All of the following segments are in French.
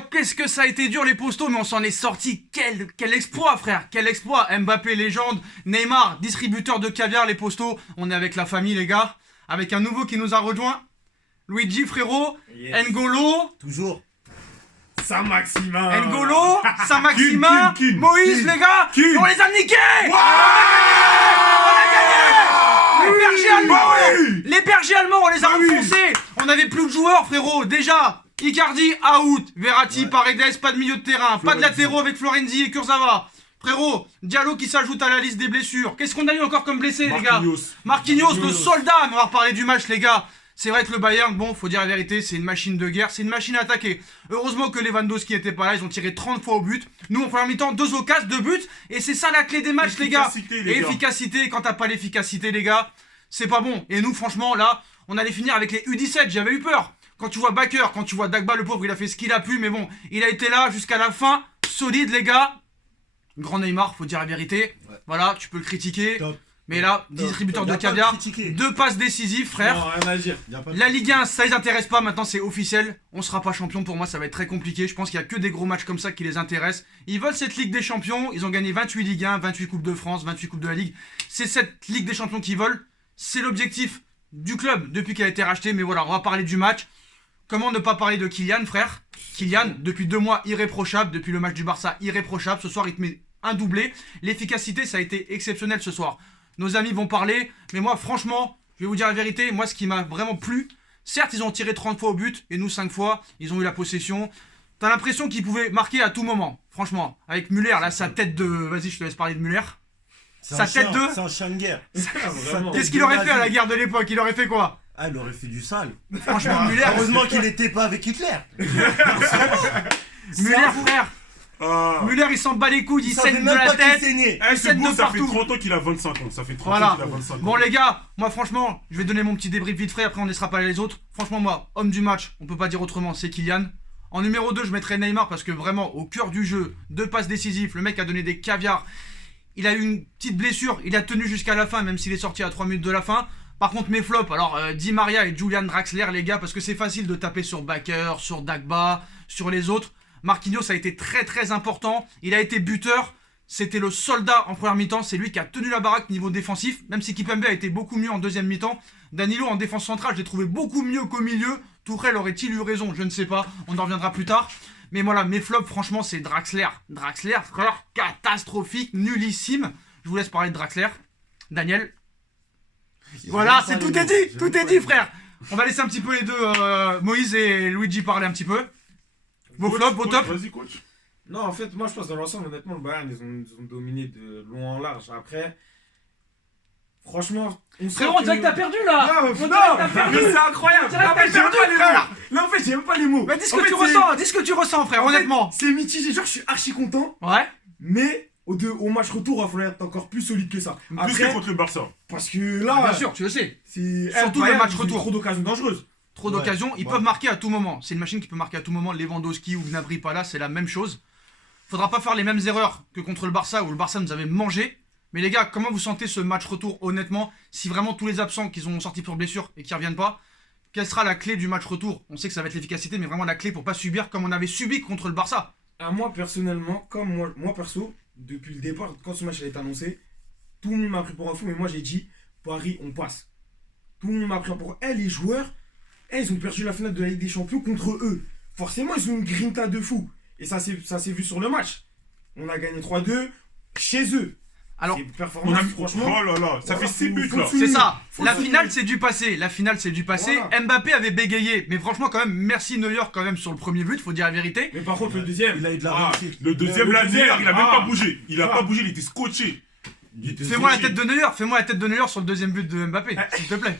qu'est-ce que ça a été dur les postos, mais on s'en est sorti. Quel exploit, frère, quel exploit. Mbappé, légende, Neymar, distributeur de caviar, les postos. On est avec la famille, les gars. Avec un nouveau qui nous a rejoint. Luigi, frérot. Yes. N'Golo. Toujours. Saint-Maximin. N'Golo, Saint-Maximin, Moïse, les gars. On les a niqués. On a gagné. Les bergers allemands. Les bergers allemands, on les a enfoncés. On avait plus de joueurs, frérot. Déjà. Icardi, out. Verratti, Paredes, pas de milieu de terrain. Pas de latéraux avec Florenzi et Kurzawa. Frérot, Diallo qui s'ajoute à la liste des blessures. Qu'est-ce qu'on a eu encore comme blessé, les gars? Marquinhos, le soldat. Mais on va reparler du match, les gars. C'est vrai que le Bayern, bon, faut dire la vérité, c'est une machine de guerre, c'est une machine à attaquer. Heureusement que Lewandowski était pas là, ils ont tiré 30 fois au but. Nous, en première mi-temps, 2 occasions, 2 buts. Et c'est ça la clé des matchs, les gars. Efficacité, quand t'as pas l'efficacité, les gars, c'est pas bon. Et nous, franchement, là, on allait finir avec les U17, j'avais eu peur. Quand tu vois Bakker, quand tu vois Dagba, le pauvre, il a fait ce qu'il a pu, mais bon, il a été là jusqu'à la fin. Solide, les gars. Grand Neymar, faut dire la vérité. Ouais. Voilà, tu peux le critiquer. Top. Mais là, distributeur de caviar, 2 passes décisives, frère. Non, rien à dire. La Ligue 1, ça les intéresse pas, maintenant c'est officiel. On sera pas champion, pour moi ça va être très compliqué. Je pense qu'il y a que des gros matchs comme ça qui les intéressent. Ils veulent cette Ligue des Champions, ils ont gagné 28 Ligue 1, 28 Coupes de France, 28 Coupes de la Ligue. C'est cette Ligue des Champions qu'ils veulent. C'est l'objectif du club depuis qu'elle a été rachetée. Mais voilà, on va parler du match. Comment ne pas parler de Kylian, frère? Kylian, depuis 2 mois, irréprochable. Depuis le match du Barça, irréprochable. Ce soir, il te met un doublé. L'efficacité, ça a été exceptionnel ce soir. Nos amis vont parler, mais moi, franchement, je vais vous dire la vérité. Moi, ce qui m'a vraiment plu, certes, ils ont tiré 30 fois au but, et nous 5 fois. Ils ont eu la possession. T'as l'impression qu'ils pouvaient marquer à tout moment. Franchement, avec Müller, là, sa tête de... Vas-y, je te laisse parler de Müller. Sa tête de... C'est un chien de guerre. Qu'est-ce qu'il aurait fait à la guerre de l'époque? Il aurait fait quoi? Ah, il aurait fait du sale. Franchement, Müller... Heureusement qu'il n'était pas avec Hitler. Müller, frère. Müller, il s'en bat les couilles, il saigne de la tête, il saigne de ça fait partout. 30 ans qu'il a 25 ans, ça fait 30 ans qu'il a 25 ans. Bon les gars, moi franchement, je vais donner mon petit débrief vite fait, après on laissera pas les autres. Franchement moi, homme du match, on peut pas dire autrement, c'est Kylian. En numéro 2, je mettrai Neymar parce que vraiment, au cœur du jeu, 2 passes décisives, le mec a donné des caviars. Il a eu une petite blessure, il a tenu jusqu'à la fin, même s'il est sorti à 3 minutes de la fin. Par contre mes flops, alors Di Maria et Julian Draxler les gars, parce que c'est facile de taper sur Bakker, sur Dagba, sur les autres. Marquinhos a été très important, il a été buteur, c'était le soldat en première mi-temps, c'est lui qui a tenu la baraque niveau défensif, même si Kimpembe a été beaucoup mieux en deuxième mi-temps. Danilo en défense centrale, je l'ai trouvé beaucoup mieux qu'au milieu. Tourelle aurait-il eu raison? Je ne sais pas, on en reviendra plus tard. Mais voilà, mes flops franchement c'est Draxler. Draxler, frère, catastrophique, nullissime. Je vous laisse parler de Draxler. Daniel. Voilà, c'est tout est dit frère. On va laisser un petit peu les deux, Moïse et Luigi parler un petit peu. Vos flops, vos tops. Vas-y, coach. Non, en fait, moi je pense dans l'ensemble, honnêtement, le Bayern, ils ont dominé de long en large. Après, franchement, Frérot, on dirait que t'as perdu là. Non, mais c'est incroyable. Là, t'as perdu, frère. Là, en fait, j'ai même pas les mots. Mais dis ce que tu ressens, frère, honnêtement. C'est mitigé, genre, je suis archi content. Ouais. Mais au match retour, il va falloir être encore plus solide que ça. Plus que contre le Barça. Parce que là. Bien sûr, tu le sais. Surtout le match retour. Trop d'occasions dangereuses. Trop d'occasions, ils peuvent marquer à tout moment. C'est une machine qui peut marquer à tout moment. Lewandowski ou Gnabry pas là, c'est la même chose. Faudra pas faire les mêmes erreurs que contre le Barça où le Barça nous avait mangé. Mais les gars, comment vous sentez ce match retour honnêtement? Si vraiment tous les absents qu'ils ont sortis pour blessure et qui reviennent pas, quelle sera la clé du match retour? On sait que ça va être l'efficacité, mais vraiment la clé pour pas subir comme on avait subi contre le Barça. Moi personnellement, comme moi perso, depuis le départ, quand ce match a été annoncé, tout le monde m'a pris pour un fou, mais moi j'ai dit Paris, on passe. Tout le monde m'a pris pour les joueurs. Ils ont perdu la finale de la Ligue des Champions contre eux. Forcément, ils ont une grinta de fou. Et ça s'est vu sur le match. On a gagné 3-2 chez eux. Alors, franchement. Oh là là, ça fait 6 buts là. C'est ça. La finale, c'est du passé. Voilà. Mbappé avait bégayé. Mais franchement, quand même, merci Neuer quand même sur le premier but, faut dire la vérité. Mais par contre, le deuxième. Il a eu de la réussite. Le deuxième, là, il a même pas bougé. Il a pas bougé, il était scotché. Fais-moi la tête de Neuer sur le deuxième but de Mbappé, s'il te plaît.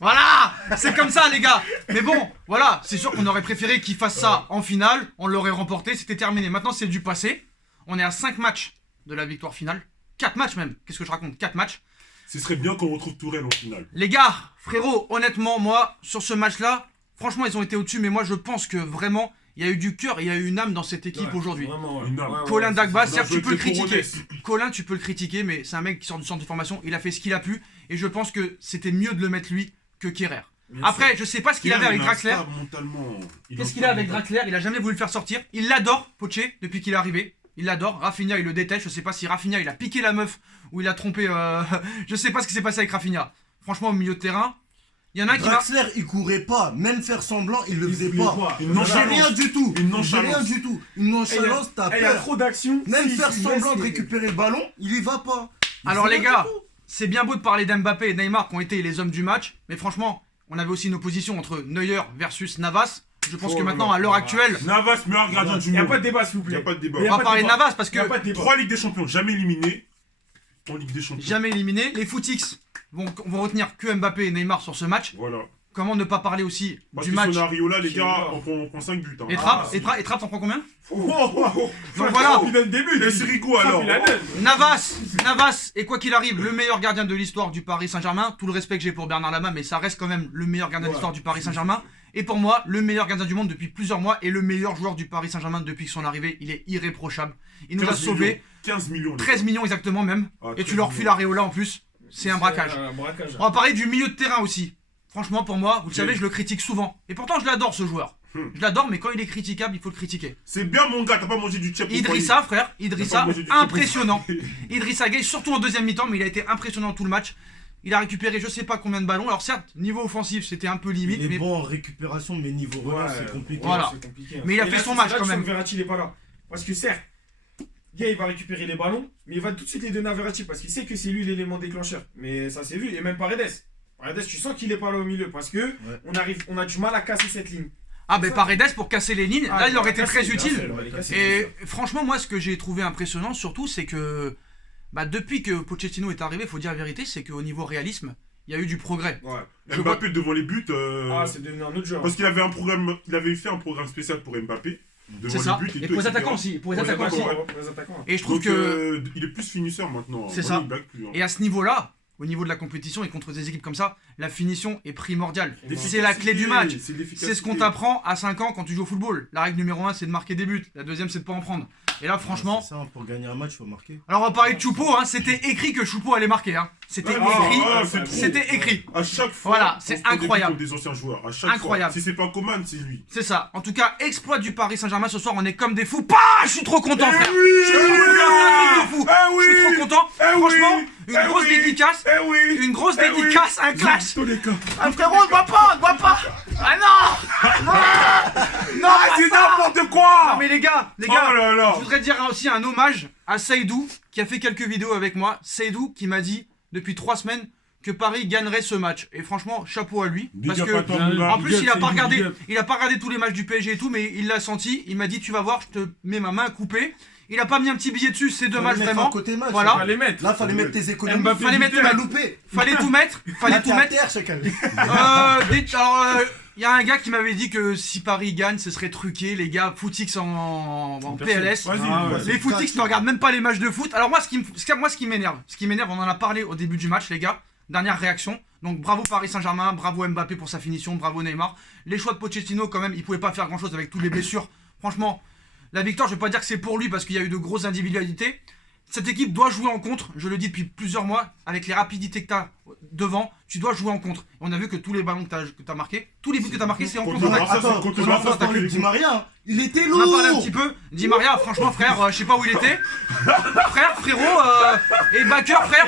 Voilà, c'est comme ça les gars. Mais bon, voilà, c'est sûr qu'on aurait préféré qu'il fasse ça en finale. On l'aurait remporté, c'était terminé. Maintenant c'est du passé. On est à 5 matchs de la victoire finale. 4 matchs même, qu'est-ce que je raconte? 4 matchs. Ce serait bien qu'on retrouve Tourelle en finale. Les gars, frérot, honnêtement, moi, sur ce match-là, franchement ils ont été au-dessus. Mais moi je pense que vraiment, il y a eu du cœur et il y a eu une âme dans cette équipe aujourd'hui. Colin Dagba, certes tu peux le critiquer. Colin tu peux le critiquer, mais c'est un mec qui sort du centre de formation, il a fait ce qu'il a pu. Et je pense que c'était mieux de le mettre lui que Kehrer. Après, je sais pas ce qu'il avait avec Draxler. Mentalement. Qu'est-ce qu'il a avec Draxler? Il a jamais voulu le faire sortir. Il l'adore, Poché, depuis qu'il est arrivé. Il l'adore. Rafinha, il le déteste. Je sais pas si Rafinha, il a piqué la meuf ou il a trompé. Je sais pas ce qui s'est passé avec Rafinha. Franchement, au milieu de terrain, il y en a un qui va. Draxler, il courait pas. Même faire semblant, il le faisait pas. Une J'ai nonchalance. rien du tout. Une J'ai nonchalance. rien du tout. Une nonchalance, t'as Il y a peur. trop d'actions. Même Si, faire si, semblant laisse de les- récupérer le ballon, il y va pas. Il Alors fait les rien gars, du tout. c'est bien beau de parler d'Mbappé et de Neymar qui ont été les hommes du match, mais franchement, on avait aussi une opposition entre Neuer versus Navas. Je pense Oh que là maintenant, là. à l'heure actuelle, Navas, meilleur gardien du Il n'y a monde. pas de débat, s'il vous Il n'y plaît. a pas de débat. Il y on a va pas de parler de débat. Navas parce Il y a que pas de débat. 3 Ligues des Champions, jamais éliminé en Ligue des Champions. jamais éliminé, les footix vont retenir que Mbappé et Neymar sur ce match. Voilà. Comment ne pas parler aussi Parce du que match scénario là, les C'est gars, mort. on prend 5 buts. Hein. et Trapp, t'en prends combien? Donc voilà. Il donne des buts. Et Sirigu alors. Il a donne. Navas, et quoi qu'il arrive, le meilleur gardien de l'histoire du Paris Saint-Germain. Tout le respect que j'ai pour Bernard Lama, mais ça reste quand même le meilleur gardien de l'histoire du Paris Saint-Germain. Et pour moi, le meilleur gardien du monde depuis plusieurs mois et le meilleur joueur du Paris Saint-Germain depuis son arrivée. Il est irréprochable. Il nous a 15 sauvés. millions. 15 millions. les 13 millions exactement même. Ah, Et tu 13 leur millions. files Areola en plus. C'est un braquage. Un braquage. On va parler du milieu de terrain aussi. Franchement, pour moi, vous le savez, Oui. je le critique souvent. Et pourtant, je l'adore ce joueur. Je l'adore, mais quand il est critiquable, il faut le critiquer. C'est bien mon gars, t'as pas mangé du tchèp. Idrissa, frère, Idrissa, mangé du impressionnant. Idrissa Gueye, surtout en deuxième mi-temps, mais il a été impressionnant tout le match. Il a récupéré je sais pas combien de ballons. Alors certes, niveau offensif, c'était un peu limite, Il est mais bon en récupération, mais niveau relance, Ouais, c'est compliqué. Voilà. C'est compliqué, hein. Mais il a Et fait là, son c'est match là que quand je sens même. que Verratti, il est pas là. Parce que certes, Gay, il va récupérer les ballons, mais il va tout de suite les donner à Verratti parce qu'il sait que c'est lui l'élément déclencheur. Mais ça s'est vu, et même Paredes. Paredes, tu sens qu'il est pas là au milieu parce que on a du mal à casser cette ligne. ah ben Paredes pour casser les lignes, là il aurait été très utile. Et Et franchement, moi, ce que j'ai trouvé impressionnant surtout, c'est que depuis que Pochettino est arrivé, faut dire la vérité, c'est qu'au niveau réalisme, il y a eu du progrès. ouais. Mbappé devant les buts. Ah, c'est devenu un autre joueur. Parce qu'il avait un programme, il avait fait un programme spécial pour Mbappé. C'est Devant ça. les buts et Et tout, pour les etc. attaquants aussi. Pour les Pour les attaquants aussi. attaquants, ouais, pour les attaquants. Et je trouve Donc, que. il est plus finisseur maintenant. C'est Maintenant, ça. il blague plus. Hein. Et à ce niveau-là, au niveau de la compétition et contre des équipes comme ça, la finition est primordiale. L'efficacité, C'est la clé du match. c'est l'efficacité. C'est ce qu'on t'apprend à 5 ans quand tu joues au football. La règle numéro 1, c'est de marquer des buts. La deuxième, c'est de pas en prendre. Et là, franchement. C'est ça, pour gagner un match, faut marquer. Alors, on va parler de Choupo. Hein. C'était écrit que Choupo allait marquer. Hein. C'était Ah, écrit. ah, c'est trop. C'était écrit. À chaque fois, Voilà, on c'est se prend des buts incroyable. contre des anciens joueurs. À chaque Incroyable. fois. Si c'est pas Coman, c'est lui. C'est ça. En tout cas, exploit du Paris Saint-Germain ce soir. On est comme des fous. Bah, je suis trop content, frère. Je suis trop content. C'est un truc de fou. Eh oui. Je suis trop content. Eh oui. Franchement, une Eh grosse oui. dédicace. Eh oui. Une grosse Eh oui. dédicace, un clash. Tous les cas. Ah frérot, on ne voit pas, on ne voit pas. Ah non. Non, Ah, pas c'est ça. n'importe quoi. Non mais les gars, Oh là là. je voudrais dire aussi un hommage à Seydou qui a fait quelques vidéos avec moi. Seydou qui m'a dit depuis 3 semaines que Paris gagnerait ce match. Et franchement, chapeau à lui. Big Parce up que à toi, mon gars. en plus, il a pas regardé, big up. il a pas regardé tous les matchs du PSG et tout, mais il l'a senti. Il m'a dit, tu vas voir, je te mets ma main coupée. Il a pas mis un petit billet dessus, c'est dommage vraiment. Côté match. Voilà. On va les mettre. Là, fallait mettre tes économies. Mbappé, Fallait mettre tout T'as mettre. loupé. Fallait tout mettre. Fallait Là, tout t'es à mettre. terre, chacun. Il y a un gars qui m'avait dit que si Paris gagne, ce serait truqué. Les gars, footix en PLS. Vas-y. Ah, ouais. Les footix ne regardent même pas les matchs de foot. Alors moi, ce qui m'énerve, on en a parlé au début du match, les gars. Dernière réaction. Donc bravo Paris Saint-Germain, bravo Mbappé pour sa finition, bravo Neymar. Les choix de Pochettino, quand même, il pouvait pas faire grand-chose avec toutes les blessures. Franchement, la victoire, je vais pas dire que c'est pour lui parce qu'il y a eu de grosses individualités. Cette équipe doit jouer en contre, je le dis depuis plusieurs mois, avec les rapidités que tu as devant, tu dois jouer en contre. Et on a vu que tous les ballons que tu as marqués, tous les buts que tu as marqués, c'est en Contre contre. le Barça, Attends, contre le on va Barça, pas parler de Di Maria. Il était On a parlé un lourd. petit peu. Di Maria, franchement, frère, je sais pas où il était. Frérot, et Backer, frère.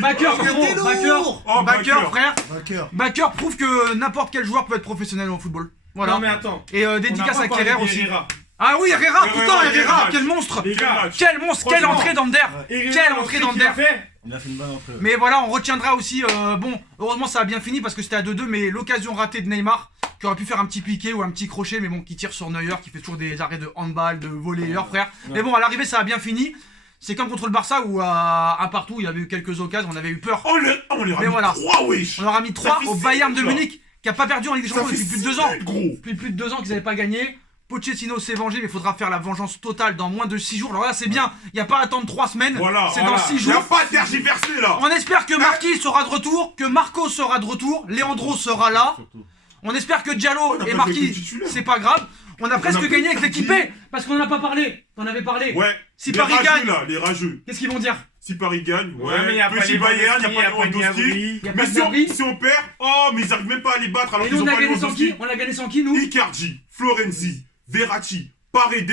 Backer, frérot, était Backer, lourd. Oh, Backer, Backer. frère. Vainqueur. Backer prouve que n'importe quel joueur peut être professionnel en football. Voilà. Non mais attends. Et On n'a dédicace pas à parlé Kerrer des aussi. Herrera. Ah oui, Herrera, putain, Herrera, Herrera, quel quel monstre. Les gars, Quel monstre, quelle Franchement. entrée dans le der. Herrera, Quelle entrée l'entrée dans le qu'il a der. fait. Il a fait une bonne entrée. Mais voilà, on retiendra aussi, bon, heureusement ça a bien fini parce que c'était à 2-2, mais l'occasion ratée de Neymar, qui aurait pu faire un petit piqué ou un petit crochet, mais bon, qui tire sur Neuer, qui fait toujours des arrêts de handball, de volleyeur, frère. Mais bon, à l'arrivée, ça a bien fini. C'est comme contre le Barça où à un partout, il y avait eu quelques occasions, on avait eu peur. On les Mais a voilà. mis 3, wesh. On leur a mis 3 fait au sept, Bayern de là. Munich, qui a pas perdu en Ligue des Ça Champions fait depuis plus de 2 ans. gros. Depuis plus de 2 ans qu'ils n'avaient pas gagné. Pochettino s'est vengé, mais il faudra faire la vengeance totale dans moins de 6 jours. Alors là, c'est bien, il n'y a pas à attendre 3 semaines. Voilà. C'est dans 6 Il n'y a jours. pas à tergiverser là. On espère que Marquis sera de retour, que Marco sera de retour, Leandro sera là. Surtout. On espère que Diallo On a et pas fait Marquis, le titulaire. c'est pas grave. On a presque gagné avec l'équipe B parce qu'on en a pas parlé. T'en avais parlé. Ouais. Si les Paris rageux, gagne, là, les rageux. qu'est-ce qu'ils vont dire? Si Paris gagne, Ouais, mais y a pas petit les Bayern, il Lewandowski, n'y a pas de Lewandowski. Y a pas Mais de Gnabry. si on perd, oh, mais ils n'arrivent même pas à les battre alors Et qu'ils nous, ont on a pas gagné sans qui? Lewandowski. On a gagné sans qui, nous? Icardi, Florenzi, Verratti, Paredes.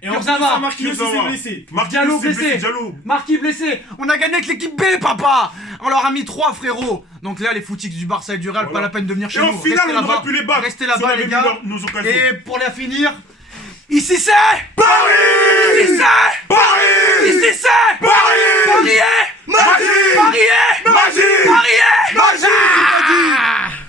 Et en plus, Kurzawa. ça Marquinhos s'est Kurzawa. blessé. Diallo Marquinhos, c'est blessé. Diallo. Marquis blessé. On a gagné avec l'équipe B, papa. On leur a mis 3, frérot. Donc là, les footix du Barça et du Real, Voilà. pas la peine de venir chez Et nous. en finale, Restez on là-bas. aurait pu les battre. Restez si on là-bas, avait les mis gars. nos occasions. Et pour la finir, ici c'est Paris. Ici c'est Paris.